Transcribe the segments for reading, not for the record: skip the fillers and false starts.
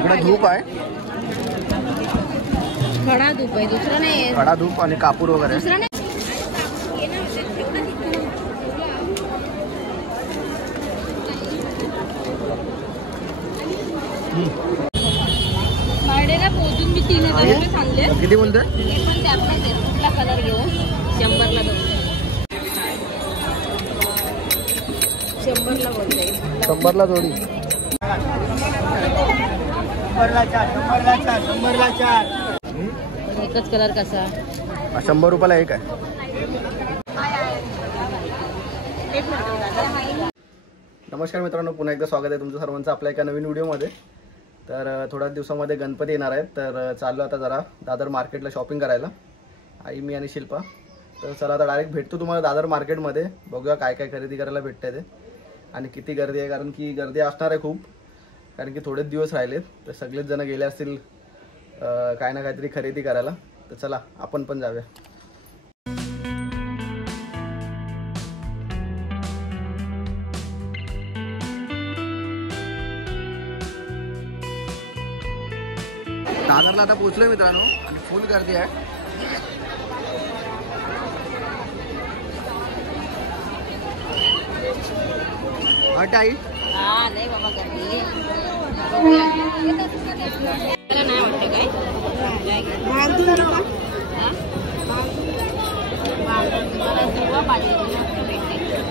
इकडे धूप आहे, खडा धूप आहे, दुसरा नाही. खडा धूप आणि कापूर वगैरे. दुसरा नाही. भाड्याला पोहोचून मी 3000 रुपये सांगले. किती बोलतोय? हे पण त्यातच आहे. कुठला कलर घेऊ? 100ला दोन. 100ला बोलते. 100ला जोडी. 100ला चार. एकच कलर कसा? 100 रुपयाला एक आहे. नमस्कार मित्रांनो, पुन्हा एकदा स्वागत आहे तुमचं सर्वांचं आपल्या एका नवीन व्हिडिओमध्ये. तर थोड्याच दिवसामध्ये गणपती येणार आहेत, तर चाललो आता जरा दादर मार्केटला शॉपिंग करायला, आई, मी आणि शिल्पा. तर चला आता डायरेक्ट भेटतो तुम्हाला दादर मार्केटमध्ये. बघूया काय काय खरेदी करायला भेटतं ते आणि किती गर्दी आहे, कारण की गर्दी असणार आहे खूप, कारण की थोडेच दिवस राहिलेत. तर सगळेच जण गेले असतील काय ना काहीतरी खरेदी करायला. तर चला आपण पण जाऊया. दादरला आता पोहोचलोय मित्रांनो आणि फुल गर्दी आहे. वाटतं आई? हा नाही बाबा गर्दी. नाही वाटते काय?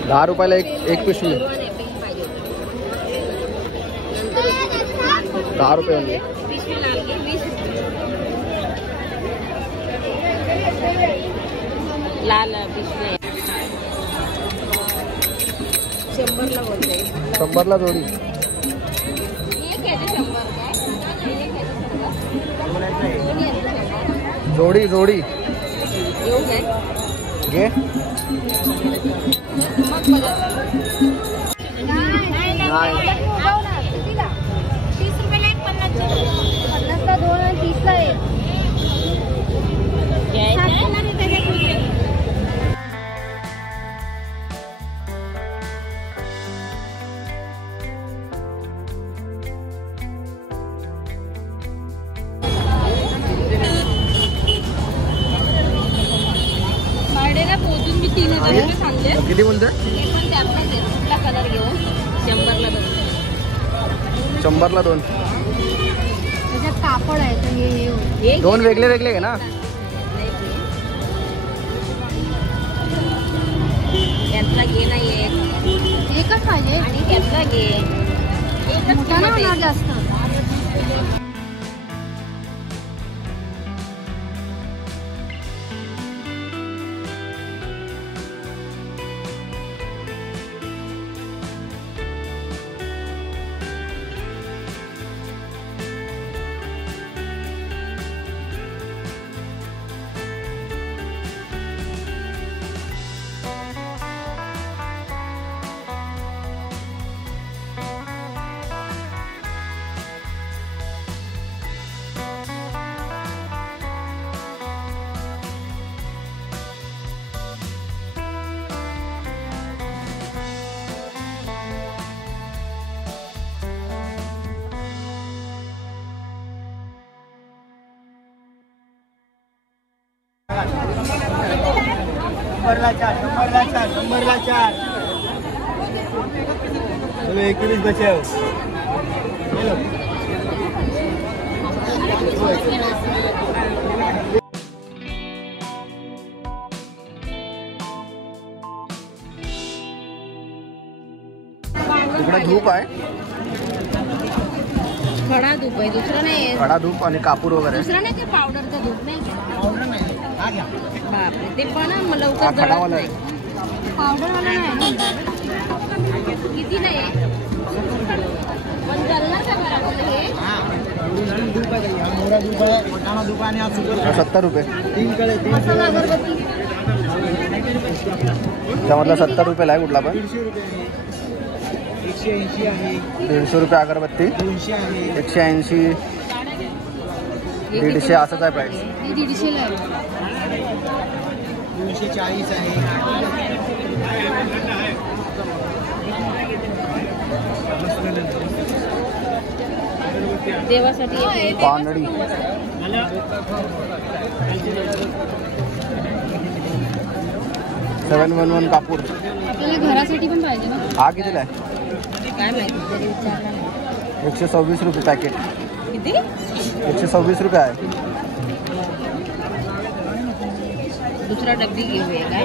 10 रुपयाला एक पिशवी. 10 रुपये. लाल पिशवी 100ला बोलते. 100ला जोडी. जोडी जोडी येऊ काय? घे. नाही 30 रुपयाला एक, 50ला दोन आणि 30ला एक. भाड्याला पोहोचून मी 3000 रुपये सांगले. किती बोलतोय? हे पण त्यातच आहे. कुठला कलर घेऊ? 100ला दोन. 100ला दोन. त्याच्यात कापड आहे तर हे दोन वेगळे वेगळे आहे ना. यातला घे नाही, एकच पाहिजे आणि त्यातला घे. एकच मोठा ना होणार जास्त. शंभरला चार. 21 बचाव. इकडे धूप आहे, खडा धूप आहे, दुसरा नाही. खडा धूप आणि कापूर वगैरे. दुसरा नाही, ते पावडरचा धूप नाही. बापरे, ते पण हा लवकर खडावाला आहे. पावडरवाला नाही. किती नाही? पण जळणार का घरामध्ये हे? 70 रुपये. मसाला अगरबत्ती त्यामधला 70 रुपयाला आहे. कुठला पण 180 आहे. 150 रुपये अगरबत्ती. 200 आहे. 180, 150 असंच आहे प्राईस. 150 ला आहे. 240 आहे. देवासाठी एक आहे. पानडी. सेवन वन वन कापूर. आपल्याला घरासाठी पण पाहिजे ना. हा कितीला आहे? काय माहिती तरी विचारला नाही. 126 रुपये पॅकेट. किती? 126 रुपये आहे. दुसरा डब्बी घेऊया काय?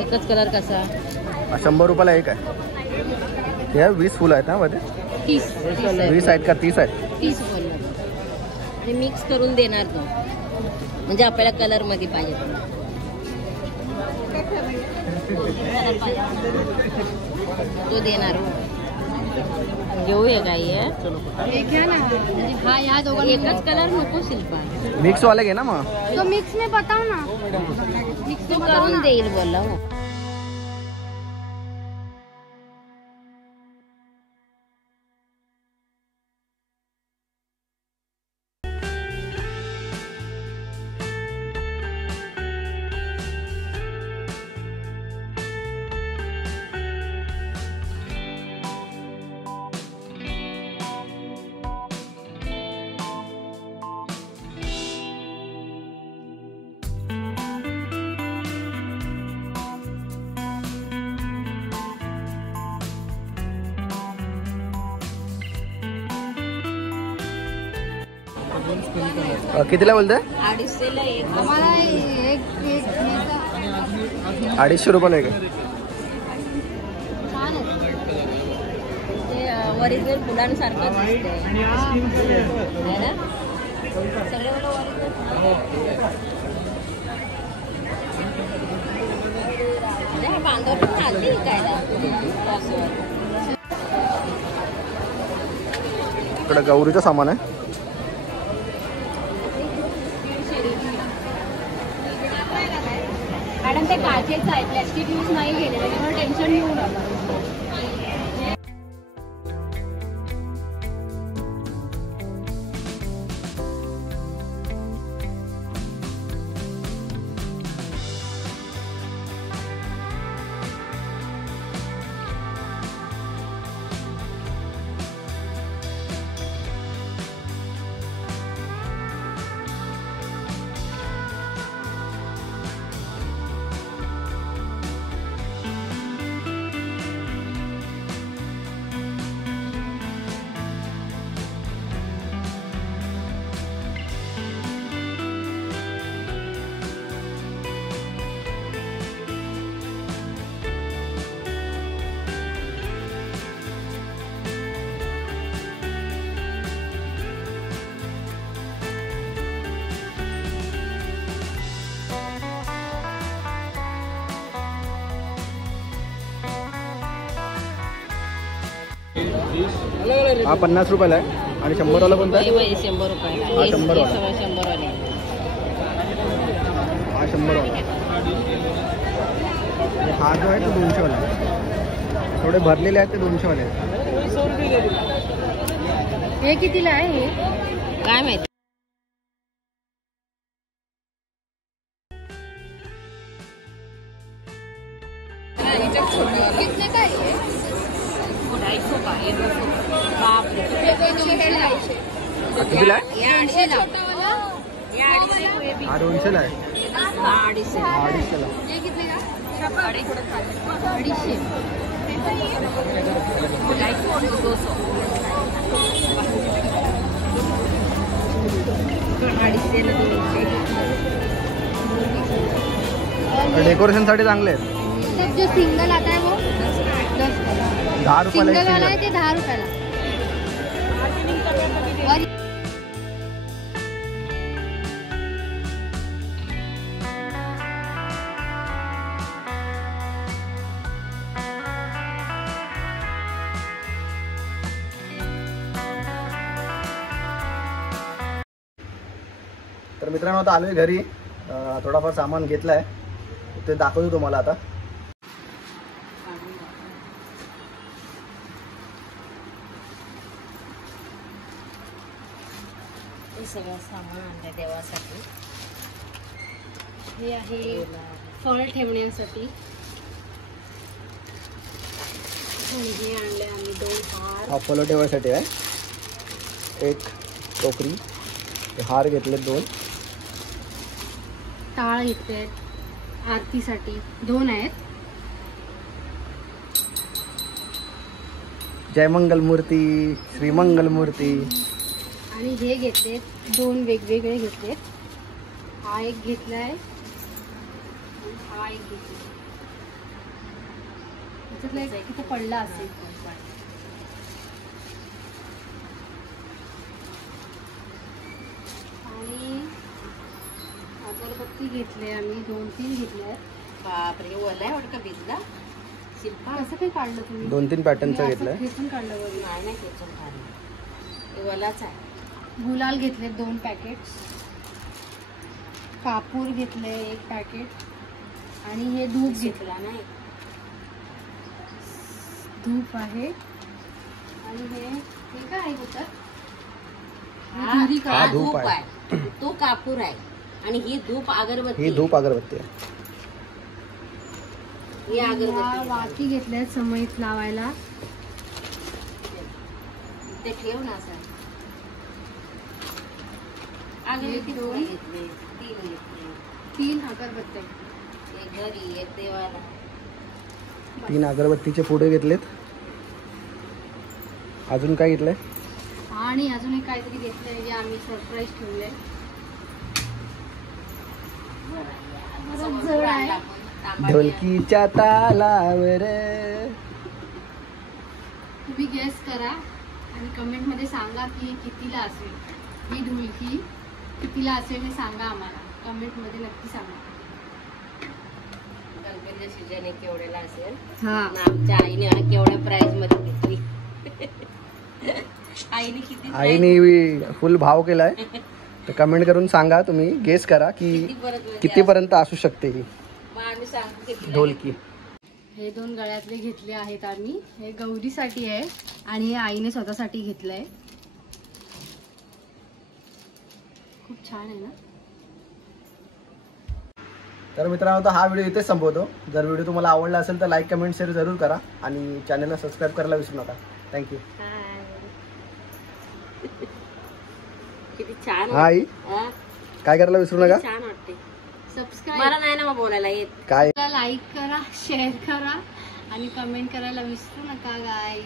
एकच कलर कसा? 100 रुपयाला एक आहे. हे 20 फुलं आहेत ना मध्ये? 30. 20 आहेत का 30 आहेत? 30 बोललो. ते मिक्स करून देणार तो, म्हणजे आपल्याला कलर मध्ये पाहिजे तो देणार. घेऊया काय हा या दोघांना एकच कलर नको शिल्पा. मिक्स वाले घे ना मग. तो मिक्स में बताओ ना. मिक्स तो करून देईल बोलला. कितीला बोलते? 250ला एक. आम्हाला एक 250 रुपयाला एक. छान आहे ते. ओरिजिनल फुलांसारखं दिसतंय ना सगळे. मला ओरिजिनल बांधव पण चालते विकायला. इकडे गौरीचं सामान आहे. मॅडम ते काचेच आहे, प्लॅस्टिक यूज नाही केले, त्याच्यामुळे टेन्शन घेऊ नका. हा 50 रुपयाला आहे. आणि 100 वाला कोणता आहे? 100 रुपयाला. हा 100 वाला. 100 वाले. हा 100 वाला. हा जो आहे तो 200 वाला आहे. थोडे भरलेले आहेत ते 200 वाले आहेत. हे कितीला आहे हे काय माहिती? कितने का है? 250 का है. बाप रे. कितीला आहे? या 250 ला. या 250 हा 200 ला आहे. 250 हा 250 ला. हे कितने का? 250. डेकोरेशन साठी चांगले आहेत. जो सिंगल आता है वो 10 रुपयाला. सिंगल वाला है ते 10 रुपयाला. और तर मित्रांनो आता आलोय घरी थोडाफार सामान घेतलं आहे, ते दाखवतो तुम्हाला आता. हे सगळं सामान आणलं देवासाठी. हे आहे फळ ठेवण्यासाठी. आणि हे आणले आम्ही 2 हार. हा फुलं ठेवायसाठी आहे. एक टोकरी, हार घेतले 2. टाळ घेतले आरतीसाठी 2 आहेत. जय मंगल मूर्ती, श्री मंगल मूर्ती. आणि हे घेतले 2 वेगवेगळे घेतलेत. हा एक घेतलाय, हा एक घेतलाय. त्याच्यातला एक तिथे पडला असेल. आणि अगरबत्ती घेतले आम्ही 2-3 घेतल्या. बापरे, ओला वाटतं भिजला. शिल्पा असं काही काढलं तुम्ही? 2-3 पॅटर्नचं घेतलंय. खेचून काढलं बघ. नाही खेचून काढलं, ओलाच आहे. गुलाल घेतले 2 पॅकेट्स. कापूर घेतले 1 पॅकेट. आणि हे धूप घेतला नाही, धूप आहे. आणि हे काय आहे होतं? हा धूप आहे, तो कापूर आहे. आणि ही धूप अगरबत्ती, ही धूप अगरबत्ती आहे. ही अगरबत्ती. वाती घेतल्यात समईत लावायला. ते ठेव ना असं. अगरबत्ती 2 घेतले, 3 अगरबत्त्या. एक घरी, एक देवाला. 3 अगरबत्तीचे पुडे घेतलेत. अजून काय घेतलंय? आणि अजून एक काहीतरी घेतलंय जे आम्ही सरप्राईज ठेवलंय. जड आहे. ढोलकीच्या तालावर. तुम्ही गेस करा आणि कमेंट मध्ये सांगा की कितीला असेल ही ढोलकी, कितीला असेल हे सांगा आम्हाला. कमेंट मध्ये नक्की सांगा. गणपतीच्या सीजन केवढ्याला असेल. आमच्या आईने केवढ्या प्राइस मध्ये घेतली. आईने फुल भाव केलाय. तर कमेंट करून सांगा, तुम्ही गेस करा की कितीपर्यंत असू शकते ही ढोलकी. हे 2 गळ्यातले घेतले आहेत आम्ही. हे गौरीसाठी आहे आणि हे आईने स्वतःसाठी घेतलंय. खूप छान आहे ना. तर मित्रांनो, हा व्हिडिओ इथेच संपवतो. जर व्हिडिओ तुम्हाला आवडला असेल तर लाईक, कमेंट, शेअर जरूर करा आणि चॅनलला सबस्क्राईब करायला विसरू नका. थँक्यू. किती छान. आई काय करायला विसरू नका. छान वाटते. सबस्क्राईब मला नाही ना मग बोलायला येत. काय लाईक करा, शेअर करा आणि कमेंट करायला विसरू नका गाईज.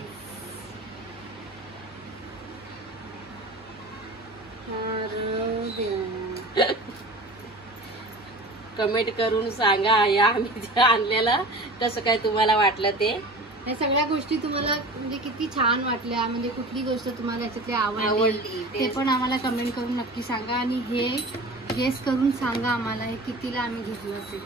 कमेंट करून सांगा या आम्ही जे आणलेलं कसं काय तुम्हाला वाटलं ते. या सगळ्या गोष्टी तुम्हाला म्हणजे किती छान वाटल्या, म्हणजे कुठली गोष्ट तुम्हाला याच्यातली आवडली ते पण आम्हाला कमेंट करून नक्की सांगा. आणि हे गेस करून सांगा आम्हाला हे कितीला आम्ही घेतलं असेल.